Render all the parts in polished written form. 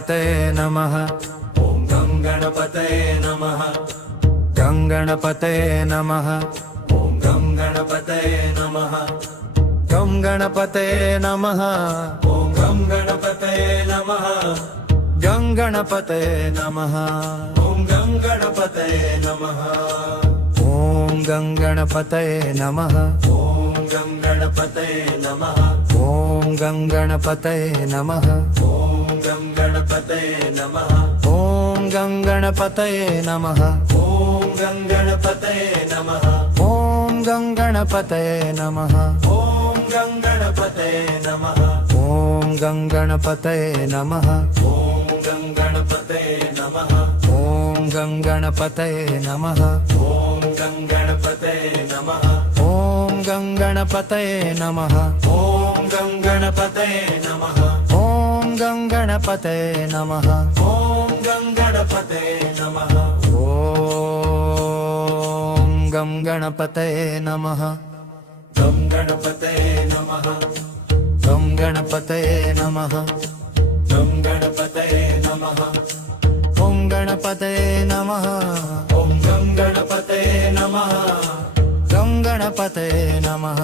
गणपतये नमः। ॐ गं गणपतये नमः। गं गणपतये नमः। ॐ गं गणपतये नमः। गं गणपतये नमः। ॐ गं गणपतये नमः। गं गणपतये नमः। ॐ गं गणपतये नमः। ॐ गं गणपतये नमः। ॐ गं गणपतये नमः। ॐ गं गणपतये नमः। ॐ गं गणपतये नमः। ॐ गं गणपतये नमः। ॐ गं गणपतये नमः। ॐ गं गणपतये नमः। ॐ गं गणपतये नमः। ॐ गं गणपतये नमः। ॐ गं गणपतये नमः। ॐ गं गणपतये नमः। ॐ गं गणपतये नमः। ॐ गं गणपतये नमः। ॐ गं गणपतये नमः। ॐ गं गणपतये नमः। ॐ गं गणपतये नमः। ॐ गं गणपतये नमः। गं गणपतये नमः। गं गणपतये नमः। गं गणपतये नमः। ॐ गणपतये नमः। ॐ गं गणपतये नमः। गं गणपतये नमः।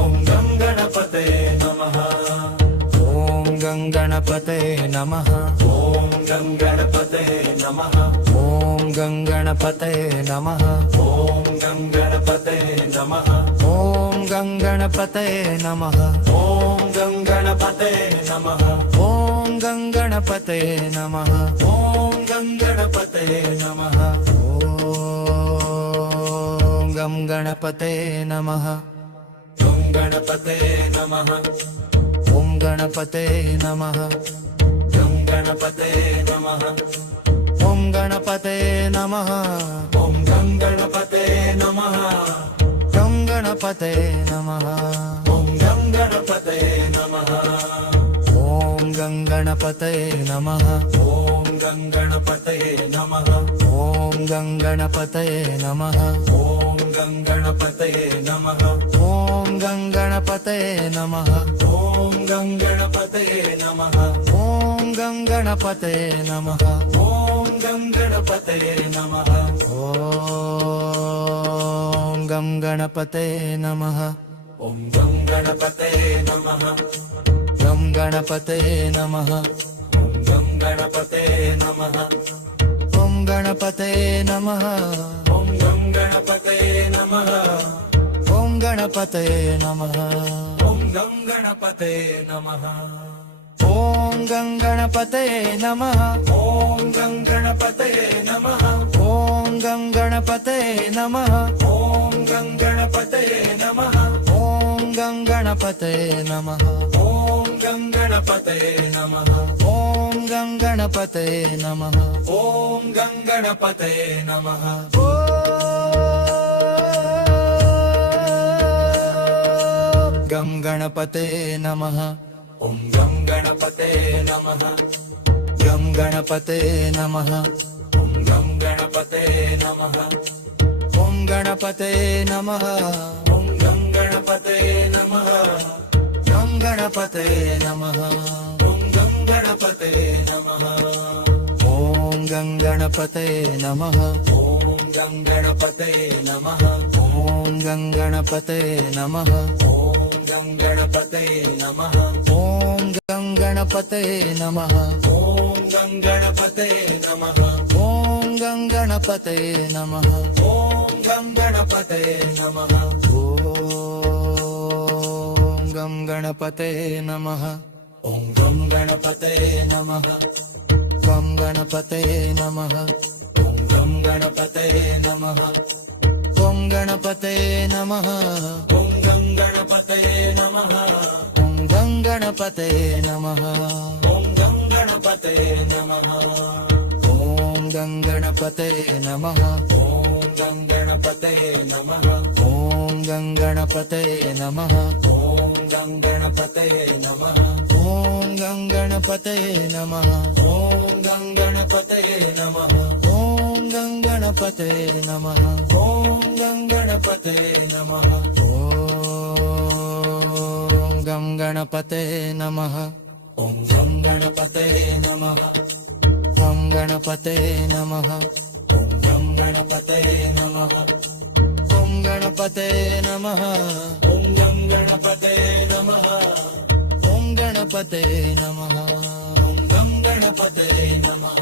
ॐ गं गणपतये नमः। ॐ गं गणपतये नमः। ॐ गं गणपतये नमः। ॐ गं गणपतये नमः। ॐ गं गणपतये नमः। ॐ गं गणपतये नमः। ॐ गं गणपतये नमः। ॐ गं गणपतये नमः। ॐ गं गणपतये नमः। ॐ गं गणपतये नमः। गं गणपतये नमः। ॐ गणपतये नमः। गं गणपतये नमः। ॐ गणपतये नमः। ॐ गं गणपतये नमः। गं गणपतये नमः। ॐ गं गणपतये नमः। ॐ गं गणपतये नमः। ॐ गं गणपतये नमः। ॐ गं गणपतये नमः। ॐ गं गणपतये नमः। ॐ गं गणपतये नमः। ॐ गं गणपतये नमः। ॐ गं गणपतये नमः। ॐ गं गणपतये नमः। ॐ गं गणपतये नमः। ॐ गं गणपतये नमः। गं गणपतये नमः। ॐ गं गणपतये नमः। ॐ गणपतये नमः। ॐ गं गणपतये नमः। ॐ गणपतये नमः। ॐ गं गणपतये नमः। ॐ गं गणपतये नमः। ॐ गं गणपतये नमः। ॐ गं गणपतये नमः। ॐ गं गणपतये नमः। ॐ गं गणपतये नमः। ॐ गं गणपतये नमः। ॐ गं गणपतये नमः। ॐ गं गणपतये नमः। गं गणपतये नमः। ॐ गं गणपतये नमः। गं गणपतये नमः। ॐ गं गणपतये नमः। ॐ गणपतये नमः। ॐ गं गणपतये नमः। गं गणपतये नमः। ॐ गं गणपतये नमः। ॐ गं गणपतये नमः। ॐ गं गणपतये नमः। ॐ गं गणपतये नमः। ॐ गं गणपतये नमः। ॐ गं गणपतये नमः। ॐ गं गणपतये नमः। ॐ गं गणपतये नमः। ॐ गं गणपतये नमः। ॐ गं गणपतये नमः। ॐ गं गणपतये नमः। गं गणपतये नमः। ॐ गं गणपतये नमः। ॐ गणपतये नमः। ॐ गं गणपतये नमः। ॐ गं गणपतये नमः। ॐ गं गणपतये नमः। ॐ गं गणपतये नमः। ॐ गं गणपतये नमः। ॐ गं गणपतये नमः। ॐ गं गणपतये नमः। ॐ गं गणपतये नमः। ॐ गं गणपतये नमः। ॐ गं गणपतये नमः। ॐ गं गणपतये नमः। ॐ गं गणपतये नमः। ॐ गं गणपतये नमः गं गणपतये नमः ॐ गं गणपतये नमः ॐ गणपतये नमः ॐ गं गणपतये नमः ॐ गणपतये नमः ॐ गं गणपतये नमः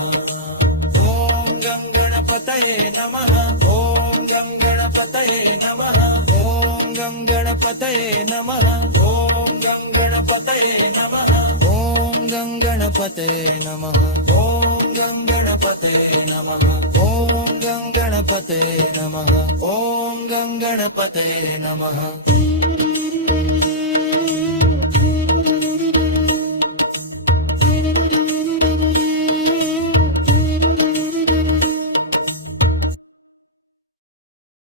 ॐ गं गणपतये नमः ॐ गं गणपतये नमः ॐ गं गणपतये नमः ॐ गं गणपतये नमः ॐ गं गणपतये नमः ॐ गं गणपतये नमः ॐ गं गणपतये नमः ॐ गं गणपतये नमः